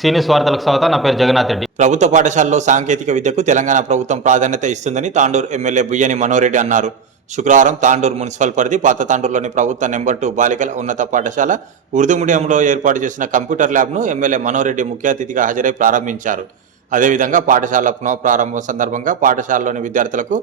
సీనియస్ వార్తలకు స్వాగతం నా పేరు జగన్నాథ్ రెడ్డి. ప్రభుత్వ పాఠశాలలో సాంకేతిక విద్యకు తెలంగాణ ప్రభుత్వం ప్రాధాన్యత ఇస్తుందని తాండూరు ఎమ్మెల్యే బుయ్యని మనోరెడ్డి అన్నారు. శుక్రవారం తాండూరు మున్సిపల్ పరిధి పాత తాండూరులోని ప్రభుత్వ నెంబర్ టూ బాలికల ఉన్నత పాఠశాల ఉర్దూ మీడియంలో ఏర్పాటు చేసిన కంప్యూటర్ ల్యాబ్ను ఎమ్మెల్యే మనోరెడ్డి ముఖ్య అతిథిగా హాజరై ప్రారంభించారు. అదేవిధంగా పాఠశాల పునః ప్రారంభం సందర్భంగా పాఠశాలలోని విద్యార్థులకు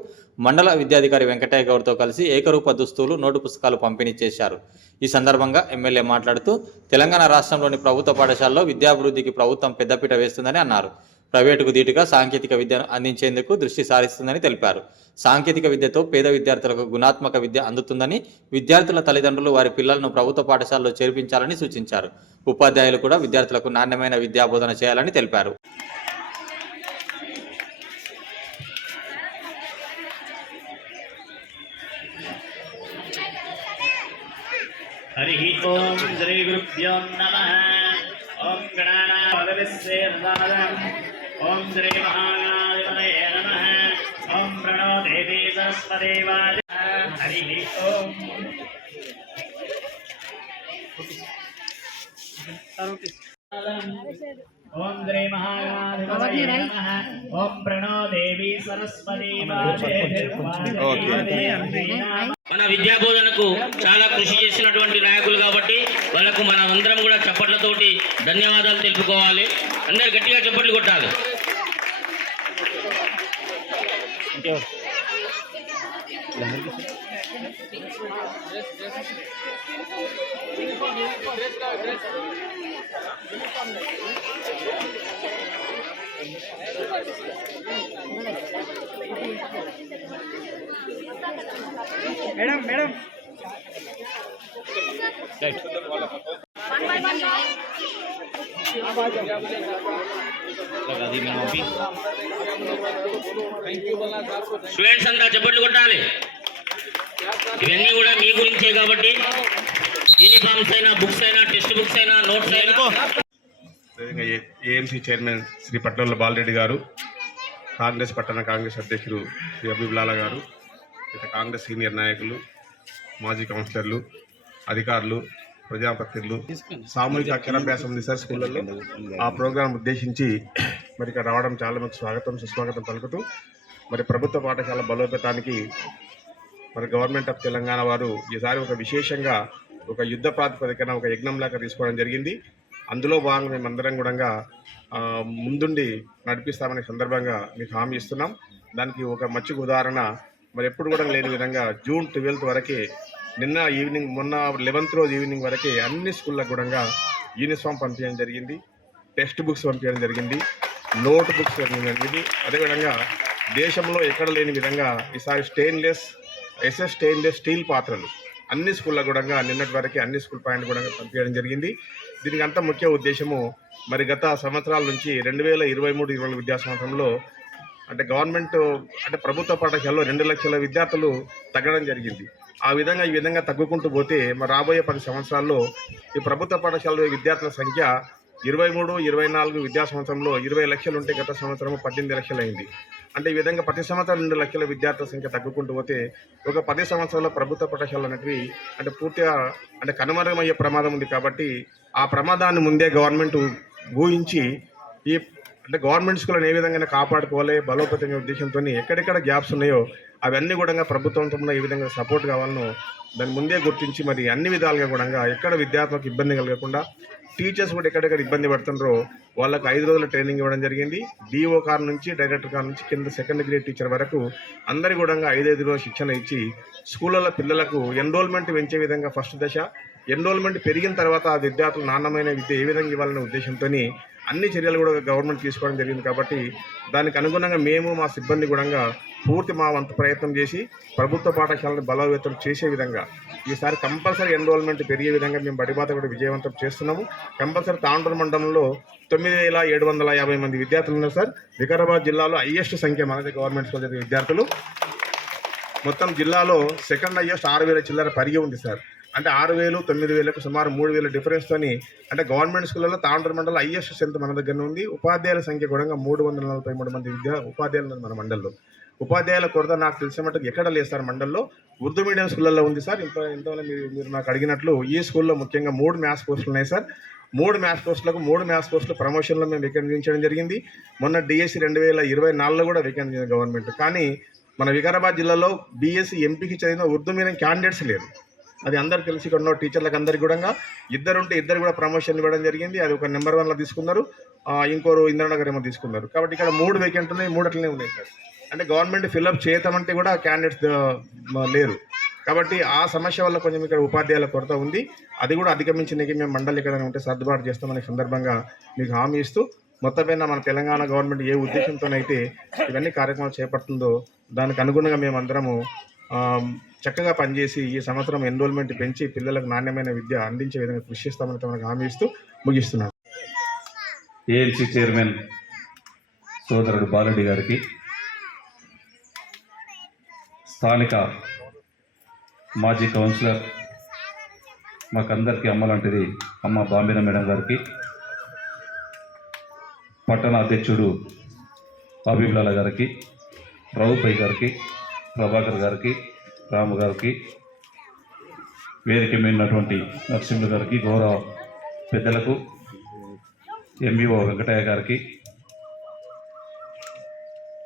మండల విద్యాధికారి వెంకటయ్య గౌడ్తో కలిసి ఏకరూప దుస్తులు నోటు పుస్తకాలు పంపిణీ చేశారు. ఈ సందర్భంగా ఎమ్మెల్యే మాట్లాడుతూ తెలంగాణ రాష్ట్రంలోని ప్రభుత్వ పాఠశాలలో విద్యాభివృద్ధికి ప్రభుత్వం పెద్దపీట వేస్తుందని అన్నారు. ప్రైవేటుకు ధీటుగా సాంకేతిక విద్యను అందించేందుకు దృష్టి సారిస్తుందని తెలిపారు. సాంకేతిక విద్యతో పేద విద్యార్థులకు గుణాత్మక విద్య అందుతుందని విద్యార్థుల తల్లిదండ్రులు వారి పిల్లలను ప్రభుత్వ పాఠశాలలో చేర్పించాలని సూచించారు. ఉపాధ్యాయులు కూడా విద్యార్థులకు నాణ్యమైన విద్యాబోధన చేయాలని తెలిపారు. हरिः ॐ श्रीगुरुभ्यो नमः। ॐ गणानामविश्वेर्दानम् ॐ श्रीमहानादिपतये नमः। ॐ प्रणो देवी सरस्वदेवाय हरिः हरि ॐ మన విద్యా బోధనకు చాలా కృషి చేసినటువంటి నాయకులు కాబట్టి వాళ్ళకు మన అందరం కూడా చప్పట్లతోటి ధన్యవాదాలు తెలుపుకోవాలి. అందరు గట్టిగా చప్పట్లు కొట్టాలి. స్టూడెంట్స్ అంతా చప్పట్లు కొట్టాలి. ఇవన్నీ కూడా మీ గురించే కాబట్టి యూనిఫామ్స్ అయినా బుక్స్ అయినా టెక్స్ట్ బుక్స్ అయినా నోట్స్ అయినా. అదేవిధంగా ఏఎంసీ చైర్మన్ శ్రీ పట్నంల బాలరెడ్డి గారు కాంగ్రెస్ పట్టణ కాంగ్రెస్ అధ్యక్షుడు శ్రీ అబీబ్ లాలా గారు ఇక కాంగ్రెస్ సీనియర్ నాయకులు మాజీ కౌన్సిలర్లు అధికారులు ప్రజాప్రతినిధులు సామూహిక అక్షరాభ్యాసం ఉంది సార్ స్కూళ్ళల్లో ఆ ప్రోగ్రాం ఉద్దేశించి మరి ఇక్కడ రావడం చాలా మంది స్వాగతం సుస్వాగతం పలుకుతూ మరి ప్రభుత్వ పాఠశాల బలోపేతానికి మరి గవర్నమెంట్ ఆఫ్ తెలంగాణ వారు ఈసారి ఒక విశేషంగా ఒక యుద్ధ ప్రాతిపదికన ఒక యజ్ఞంలాగా తీసుకోవడం జరిగింది. అందులో భాగంగా మేమందరం కూడా ముందుండి నడిపిస్తామనే సందర్భంగా మీకు హామీ ఇస్తున్నాం. దానికి ఒక మంచి ఉదాహరణ మరి ఎప్పుడు కూడా లేని విధంగా జూన్ ట్వెల్త్ వరకే నిన్న ఈవినింగ్ మొన్న లెవెన్త్ రోజు ఈవినింగ్ వరకే అన్ని స్కూళ్ళకు కూడా యూనిఫామ్ పంపించడం జరిగింది టెక్స్ట్ బుక్స్ పంపించడం జరిగింది నోట్ బుక్స్ పంపించడం జరిగింది. అదేవిధంగా దేశంలో ఎక్కడ లేని విధంగా ఈసారి స్టెయిన్లెస్ ఎస్ఎస్ స్టెయిన్లెస్ స్టీల్ పాత్రలు అన్ని స్కూళ్ళ కూడా నిన్నటి వరకు అన్ని స్కూల్ పాయింట్ కూడా పంపించడం జరిగింది. దీనికి అంత ముఖ్య ఉద్దేశము మరి గత సంవత్సరాల నుంచి రెండు వేల ఇరవై మూడు ఇరవై విద్యా సంవత్సరంలో అంటే గవర్నమెంట్ అంటే ప్రభుత్వ పాఠశాలలో రెండు లక్షల విద్యార్థులు తగ్గడం జరిగింది. ఆ విధంగా ఈ విధంగా తగ్గుకుంటూ పోతే మరి రాబోయే పది సంవత్సరాల్లో ఈ ప్రభుత్వ పాఠశాలలో విద్యార్థుల సంఖ్య ఇరవై మూడు ఇరవై నాలుగు విద్యా సంవత్సరంలో ఇరవై లక్షలు ఉంటే గత సంవత్సరం పద్దెనిమిది లక్షలు అయింది అంటే ఈ విధంగా ప్రతి సంవత్సరం రెండు లక్షల విద్యార్థుల సంఖ్య తగ్గుకుంటూ పోతే ఒక పది సంవత్సరాల ప్రభుత్వ పాఠశాలలు అనేవి అంటే పూర్తిగా అంటే కనుమరుగమయ్యే ప్రమాదం ఉంది కాబట్టి ఆ ప్రమాదాన్ని ముందే గవర్నమెంట్ ఊహించి ఈ అంటే గవర్నమెంట్ స్కూళ్ళని ఏ విధంగా కాపాడుకోవాలి బలోపేతం ఉద్దేశంతో ఎక్కడెక్కడ గ్యాప్స్ ఉన్నాయో అవన్నీ కూడా ప్రభుత్వం ఏ విధంగా సపోర్ట్ కావాలనో దాన్ని ముందే గుర్తించి మరి అన్ని విధాలుగా కూడా ఎక్కడ విద్యార్థులకు ఇబ్బంది కలగకుండా టీచర్స్ కూడా ఎక్కడెక్కడ ఇబ్బంది పడుతుండ్రో వాళ్ళకి ఐదు రోజుల ట్రైనింగ్ ఇవ్వడం జరిగింది. డిఓ కార్ నుంచి డైరెక్టర్ కార్ నుంచి కింద సెకండ్ గ్రేడ్ టీచర్ వరకు అందరి కూడా ఐదైదు రోజుల శిక్షణ ఇచ్చి స్కూళ్ళలో పిల్లలకు ఎన్రోల్మెంట్ పెంచే విధంగా ఫస్ట్ దశ ఎన్రోల్మెంట్ పెరిగిన తర్వాత ఆ విద్యార్థులు నాణ్యమైన విద్య ఏ విధంగా ఇవ్వాలనే ఉద్దేశంతో అన్ని చర్యలు కూడా గవర్నమెంట్ తీసుకోవడం జరిగింది కాబట్టి దానికి అనుగుణంగా మేము మా సిబ్బంది కూడా పూర్తి మా వంతు ప్రయత్నం చేసి ప్రభుత్వ పాఠశాలను బలోపేతం చేసే విధంగా ఈసారి కంపల్సరీ ఎన్రోల్మెంట్ పెరిగే విధంగా మేము బడిబాత కూడా విజయవంతం చేస్తున్నాము. కంపల్సరీ తాండూరు మండలంలో తొమ్మిది వేల ఏడు వందల యాభై మంది విద్యార్థులు ఉన్నారు సార్. వికారాబాద్ జిల్లాలో హైయెస్ట్ సంఖ్య మనది గవర్నమెంట్ స్కూల్ విద్యార్థులు. మొత్తం జిల్లాలో సెకండ్ హైయెస్ట్ ఆరు వేల చిల్లర పరిగి ఉంది సార్. అంటే ఆరు వేలు తొమ్మిది వేలకు సుమారు మూడు వేల డిఫరెన్స్తోని అంటే గవర్నమెంట్ స్కూళ్ళలో తాండ్ర మండలం హైయెస్ట్ స్ట్రెంత్ మన దగ్గర ఉంది. ఉపాధ్యాయుల సంఖ్య కూడా మూడు వందల నలభై మూడు మంది విద్యా ఉపాధ్యాయులు ఉన్నారు మన మండలంలో. ఉపాధ్యాయుల కొరత నాకు తెలిసిన మటుకు ఎక్కడ లేదు సార్ మండల్లో. ఉర్దూ మీడియం స్కూళ్ళల్లో ఉంది సార్. ఇంత ఇంతవల్ల మీరు మీరు నాకు అడిగినట్లు ఈ స్కూల్లో ముఖ్యంగా మూడు మ్యాథ్స్ పోస్టులు ఉన్నాయి సార్. మూడు మ్యాథ్స్ పోస్టులకు మూడు మ్యాథ్స్ పోస్టులు ప్రమోషన్లో మేము వికేంద్రీకరించడం జరిగింది. మొన్న డిఎస్సి రెండు వేల ఇరవై నాలుగులో కూడా వికేంద్రీకరించిన గవర్నమెంట్ కానీ మన వికారాబాద్ జిల్లాలో బీఎస్సీ ఎంపీకి చదివిన ఉర్దూ మీడియం క్యాండిడేట్స్ లేరు. అది అందరు తెలిసి ఇక్కడ ఉన్న టీచర్లకు అందరికి కూడా ఇద్దరు ఉంటే ఇద్దరు కూడా ప్రమోషన్ ఇవ్వడం జరిగింది. అది ఒక నెంబర్ వన్లో తీసుకున్నారు. ఇంకోరు ఇంద్రనగర్ ఏమో తీసుకున్నారు. కాబట్టి ఇక్కడ మూడు వేకెంట్ ఉన్నాయి మూడు అట్లనే ఉన్నాయి సార్. అంటే గవర్నమెంట్ ఫిల్అప్ చేయతామంటే కూడా క్యాండిడేట్స్ లేరు. కాబట్టి ఆ సమస్య వల్ల కొంచెం ఇక్కడ ఉపాధ్యాయుల కొరత ఉంది. అది కూడా అధిగమించడానికి మేము మండలి ఎక్కడైనా ఉంటే సర్దుబాటు చేస్తామనే సందర్భంగా మీకు హామీ ఇస్తూ మొత్తమైన మన తెలంగాణ గవర్నమెంట్ ఏ ఉద్దేశంతోనైతే ఇవన్నీ కార్యక్రమాలు చేపడుతుందో దానికి అనుగుణంగా మేము అందరము చక్కగా పనిచేసి ఈ సంవత్సరం ఎన్రోల్మెంట్ పెంచి పిల్లలకు నాణ్యమైన విద్య అందించే విధంగా కృషి చేస్తామని తమకు హామీ ఇస్తూ ముగిస్తున్నాను. ఏఎంసీ చైర్మన్ సోదరుడు బాలుడి గారికి స్థానిక మాజీ కౌన్సిలర్ మాకందరికీ అమ్మ లాంటిది అమ్మ బాంబిన మేడం గారికి పట్టణ అధ్యక్షుడు అభిలాల గారికి రావుపై గారికి ప్రభాకర్ గారికి రాము గారికి వేదిక మీద ఉన్నటువంటి నరసింహులు గారికి గౌరవ పెద్దలకు ఎంఈఓ వెంకటయ్య గారికి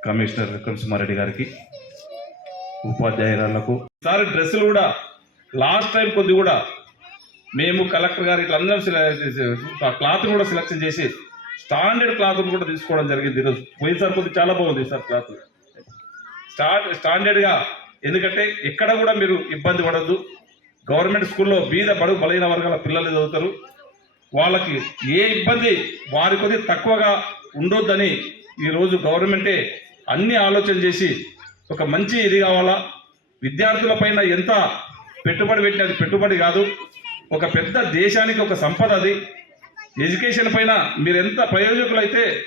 కమిషనర్ విక్రమసింహారెడ్డి గారికి ఉపాధ్యాయురాళ్ళకు. ఈసారి డ్రెస్సులు కూడా లాస్ట్ టైం కొద్ది కూడా మేము కలెక్టర్ గారు ఇట్లా అందరం సెల- ఆ క్లాత్ కూడా సెలెక్షన్ చేసి స్టాండర్డ్ క్లాత్ కూడా తీసుకోవడం జరిగింది ఈరోజు. పోయినసారి కొద్ది చాలా బాగుంది సార్ క్లాత్. స్టాండ్ స్టాండర్డ్గా. ఎందుకంటే ఎక్కడ కూడా మీరు ఇబ్బంది పడద్దు. గవర్నమెంట్ స్కూల్లో బీద బడుగు బలైన వర్గాల పిల్లలు చదువుతారు. వాళ్ళకి ఏ ఇబ్బంది వారి కొద్ది తక్కువగా ఉండొద్దని ఈరోజు గవర్నమెంటే అన్ని ఆలోచన చేసి ఒక మంచి ఇది కావాలా? విద్యార్థుల పైన ఎంత పెట్టుబడి పెట్టినది పెట్టుబడి కాదు. ఒక పెద్ద దేశానికి ఒక సంపద అది. ఎడ్యుకేషన్ పైన మీరు ఎంత ప్రయోజకులైతే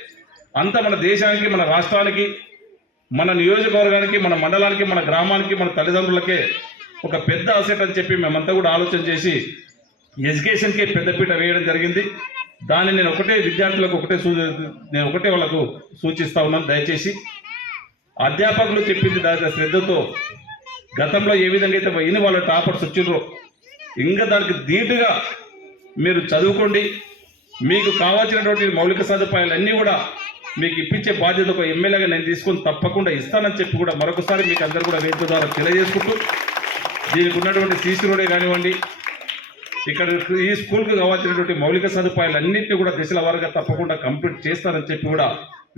అంత మన దేశానికి మన రాష్ట్రానికి మన నియోజకవర్గానికి మన మండలానికి మన గ్రామానికి మన తల్లిదండ్రులకే ఒక పెద్ద అసెట్ అని చెప్పి మేమంతా కూడా ఆలోచన చేసి ఎడ్యుకేషన్కే పెద్దపీట వేయడం జరిగింది. దాన్ని నేను ఒకటే విద్యార్థులకు ఒకటే సూ నేను ఒకటే వాళ్ళకు సూచిస్తా ఉన్నాను దయచేసి. అధ్యాపకులు చెప్పింది దాని శ్రద్ధతో గతంలో ఏ విధంగా అయితే ఇన్ని వాళ్ళ టాపర్స్ వచ్చిండ్రో ఇంకా దానికి ధీటుగా మీరు చదువుకోండి. మీకు కావాల్సినటువంటి మౌలిక సదుపాయాలు అన్నీ కూడా మీకు ఇప్పించే బాధ్యత ఒక ఎమ్మెల్యేగా నేను తీసుకొని తప్పకుండా ఇస్తానని చెప్పి కూడా మరొకసారి మీకు అందరు కూడా వేదిక ద్వారా తెలియజేసుకుంటూ దీనికి ఉన్నటువంటి సీసీ రోడే కానివ్వండి ఇక్కడ ఈ స్కూల్కి కావాల్సినటువంటి మౌలిక సదుపాయాలు అన్నింటినీ కూడా దిశల వారుగా తప్పకుండా కంప్లీట్ చేస్తానని చెప్పి కూడా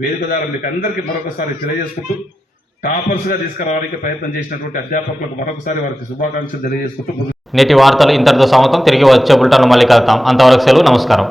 వేదిక ద్వారా మీకు అందరికీ మరొకసారి తెలియజేసుకుంటూ టాపర్స్గా తీసుకురావడానికి ప్రయత్నం చేసినటువంటి అధ్యాపకులకు మరొకసారి వారికి శుభాకాంక్షలు తెలియజేసుకుంటూ నేటి వార్తలు ఇంతటితో సమతం తిరిగి వచ్చే బులెటిన్ మళ్ళీ కలుతాం అంతవరకు సెలవు నమస్కారం.